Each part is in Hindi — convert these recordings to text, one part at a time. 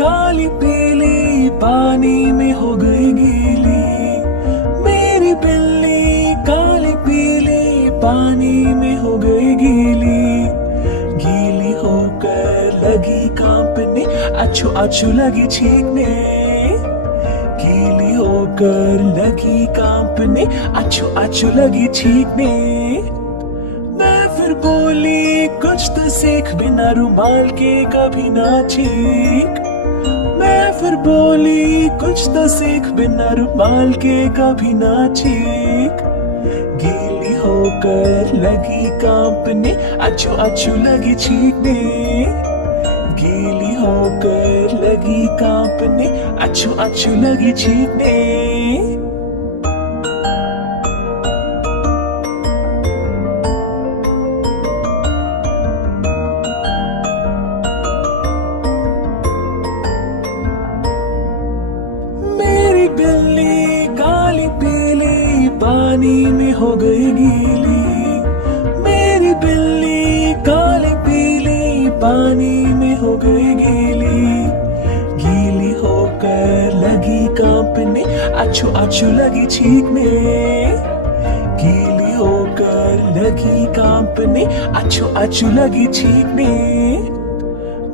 काली पीली पानी में हो गई गीली। मेरी बिल्ली काली पीली पानी में हो गई गीली। गीली होकर लगी कांपने, अछू अछू लगी छींकने। गीली होकर लगी कांपने, अछू अछू लगी छींकने। मैं फिर बोली कुछ तो सीख, बिना रुमाल के कभी ना छींक। मैं फिर बोली कुछ तो सीख, बिना रुमाल के कभी ना छींक। गीली होकर लगी कांपने, अछू अछू लगी छींकने। गीली होकर लगी कांपने, अछू अछू लगी छींकने। मेरी बिल्ली काली पीली पानी में हो गई गीली। मेरी बिल्ली काली पीली पानी में हो गई गीली। गीली होकर लगी कांपने, अछू अछू लगी छींकने। गीली होकर लगी कांपने, अछू अछू लगी छींकने।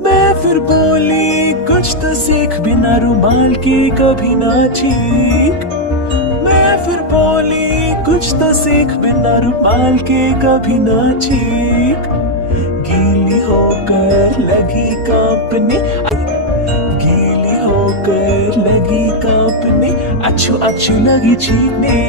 मैं फिर बोली कुछ तो सीख, बिना रुमाल के कभी ना छींक। मैं फिर बोली कुछ तो सीख, बिना रुमाल के कभी ना छींक। गीली होकर लगी कांपने, गीली होकर लगी कांपने, अछू अछू लगी छींकने।